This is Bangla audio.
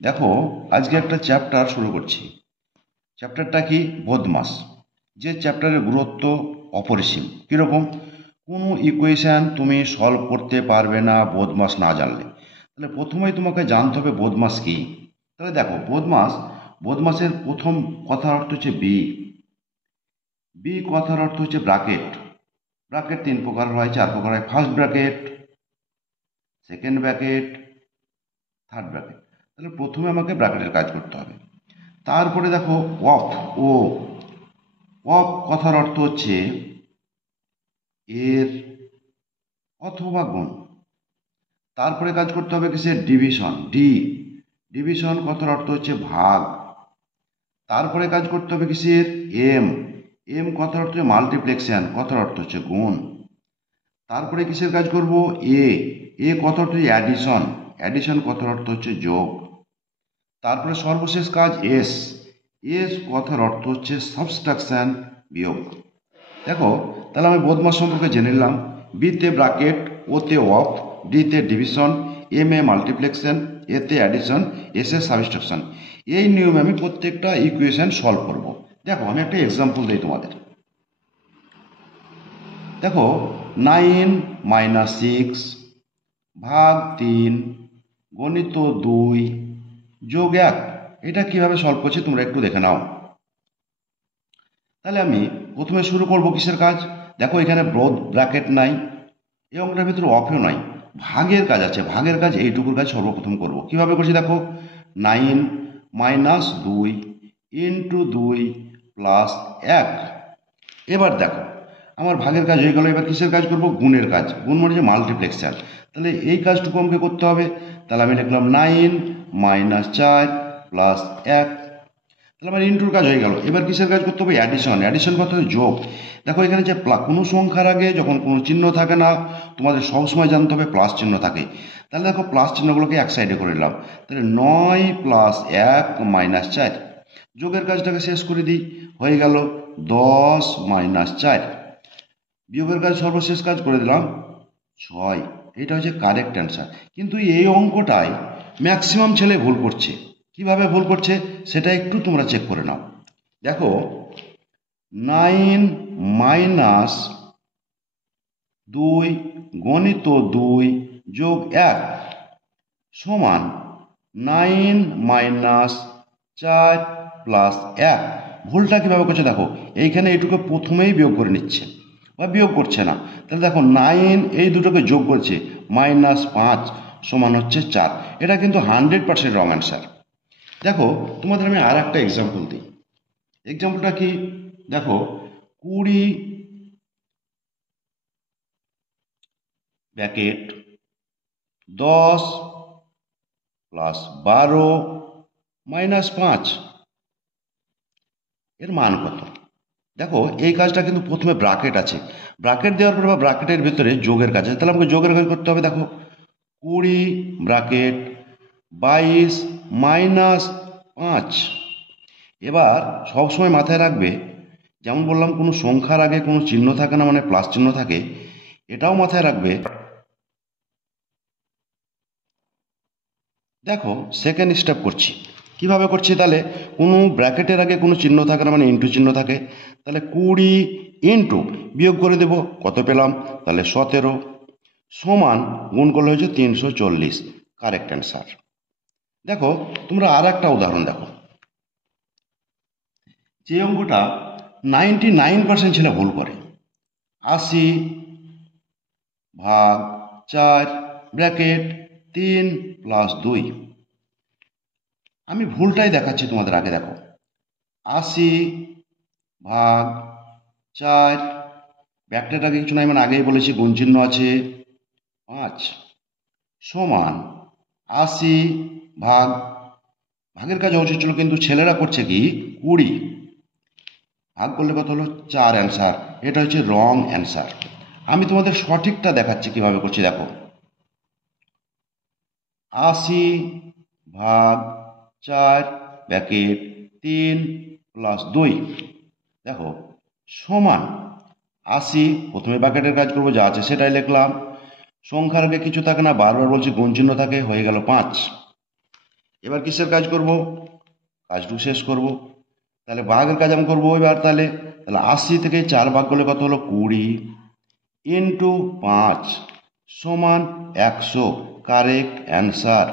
দেখো, আজকে একটা চ্যাপ্টার শুরু করছি। চ্যাপ্টারটা কি? বদমাস। যে চ্যাপ্টারের গুরুত্ব অপরিসীম। কীরকম? কোনো ইকুয়েশন তুমি সলভ করতে পারবে না বদমাস না জানলে। তাহলে প্রথমেই তোমাকে জানতে হবে বদমাস কি। তাহলে দেখো, বদমাসের প্রথম কথার অর্থ হচ্ছে বি। বি কথার অর্থ হচ্ছে ব্রাকেট। ব্রাকেট তিন প্রকার হয়, চার প্রকার হয়। First bracket, second bracket, third bracket. তাহলে প্রথমে আমাকে ব্র্যাকেটের কাজ করতে হবে। তারপরে দেখো অফ। ও অফ কথার অর্থ হচ্ছে এর অথবা গুণ। তারপরে কাজ করতে হবে কিসের? ডিভিশন। ডিভিশন কথার অর্থ হচ্ছে ভাগ। তারপরে কাজ করতে হবে কিসের? এম। এম কথার অর্থ হচ্ছে মাল্টিপ্লেক্সিয়ান, কথার অর্থ হচ্ছে গুণ। তারপরে কিসের কাজ করব? এ। এ কথার অর্থ হচ্ছে অ্যাডিশন। অ্যাডিশন কথার অর্থ হচ্ছে যোগ। তারপরে সর্বশেষ কাজ এস। এস কথার অর্থ হচ্ছে সাবস্ট্রাকশন, বিয়োগ। দেখো, তাহলে আমি বদমাস সম্পর্কে জেনে নিলাম। বিতে ব্রাকেট, ওতে অফ, ডিতে ডিভিশন, এম এ মাল্টিপ্লেক্সন, এতে অ্যাডিশন, এস এ সাবস্ট্রাকশন। এই নিয়মে আমি প্রত্যেকটা ইকুয়েশন সলভ করব। দেখো, আমি একটা এক্সাম্পল দিই তোমাদের। দেখো, 9 - 6 ভাগ 3 গণিত 2 যোগ 1, এটা কিভাবে সলভ করছি তোমরা একটু দেখে নাও। তাহলে আমি প্রথমে শুরু করব কিসের কাজ? দেখো, এখানে ব্র্যাকেট নাই এবং এটার ভিতরে অফও নাই। ভাগের কাজ আছে। ভাগের কাজ, এইটুকুর কাজ সর্বপ্রথম করব। কিভাবে করছি দেখো, 9 - 2 ইন্টু 2 প্লাস 1। এবার দেখো, আমার ভাগের কাজ হয়ে গেল। এবার কিসের কাজ করব? গুণের কাজ। গুণ মানে যে মাল্টিপ্লেক্সার। তাহলে এই কাজটুকু আমাকে করতে হবে। তাহলে আমি লিখলাম 9 - 4 প্লাস 1। তাহলে আমার ইন্টুর কাজ হয়ে গেল। এবার কিসের কাজ করতে হবে? অ্যাডিশন। অ্যাডিশন করতে হবে যোগ। দেখো, এখানে যে কোনো সংখ্যার আগে যখন কোনো চিহ্ন থাকে না, তোমাদের সবসময় জানতে হবে প্লাস চিহ্ন থাকে। তাহলে দেখো, প্লাস চিহ্নগুলোকে এক সাইডে করে নিলাম। তাহলে 9 + 1 - 4। যোগের কাজটাকে শেষ করে দিই, হয়ে গেল 10 - 4। বিয়োগের কাজ, সর্বশেষ কাজ করে দিলাম 6। এটা হচ্ছে কারেক্ট অ্যান্সার। কিন্তু এই অঙ্কটায় ম্যাক্সিমাম ছেলে ভুল করছে। কিভাবে ভুল করছে সেটা একটু তোমরা চেক করে নাও। দেখো, 9 - 2 গণিত 2 যোগ 1 সমান 9 - 4 প্লাস 1। ভুলটা কিভাবে করছে দেখো, এইখানে এইটুকু প্রথমেই বিয়োগ করে নিচ্ছে বা বিয়োগ করছে না। তাহলে দেখো, 9 এই দুটোকে যোগ করছে, -5 সমান হচ্ছে 4। এটা কিন্তু 100% রং অ্যান্সার। দেখো, তোমাদের আমি আর একটা এক্সাম্পল দিই। এক্সাম্পলটা কি? দেখো, 20 ব্র্যাকেট 10 প্লাস 12 -5 এর মান কত? দেখো, এই কাজটা কিন্তু প্রথমে ব্রাকেট আছে। ব্রাকেট দেওয়ার পর বা ব্রাকেটের ভিতরে যোগের কাজ আছে। তাহলে আমাকে যোগের কাজ করতে হবে। দেখো, 20 ব্রাকেট 22 -5। এবার সবসময় মাথায় রাখবে, যেমন বললাম কোনো সংখ্যার আগে কোনো চিহ্ন থাকে না, মানে প্লাস চিহ্ন থাকে। এটাও মাথায় রাখবে। দেখো, সেকেন্ড স্টেপ করছি। কিভাবে করছি? তাহলে কোনো ব্র্যাকেটের আগে কোনো চিহ্ন থাকে না, মানে ইন্টু চিহ্ন থাকে। তাহলে 20 ইন্টু বিয়োগ করে দেব, কত পেলাম? তাহলে 17 সমান গুণ করলে হচ্ছে 340, কারেক্ট অ্যান্সার। দেখো, তোমরা আর একটা উদাহরণ দেখো। যে অঙ্কটা 99% ছেলে ভুল করে। 80 ভাগ 4 ব্র্যাকেট 3 প্লাস 2। আমি ভুলটাই দেখাচ্ছি তোমাদের আগে। দেখো, 80 ভাগ 4 ব্র্যাকেটের আগে কিছু নাই, মানে আগেই বলেছি গুণ চিহ্ন আছে, 5 সমান 80 ভাগ, ভাগের কাজ উচিত ছিল কিন্তু ছেলেরা করছে কি 20। ভাগ করলে কত হলো? 4 অ্যান্সার। এটা হচ্ছে রং অ্যান্সার। আমি তোমাদের সঠিকটা দেখাচ্ছি কিভাবে করছি। দেখো, 80 ভাগ 4 ব্র্যাকেট 3 প্লাস 2। দেখো, সমান 80, প্রথমে ব্র্যাকেটের কাজ করবো, যা আছে সেটাই লিখলাম। সংখ্যার আগে কিছু থাকে না, বারবার বলছি গুণ চিহ্ন থাকে, হয়ে গেল 5। এবার কিসের কাজ করব? কাজটুকু শেষ করব। তাহলে ভাগের কাজ আমি করবো এবার। তাহলে 80 থেকে 4 ভাগ করলে কত হলো? 20 ইন্টু 5 সমান 100। Correct answer.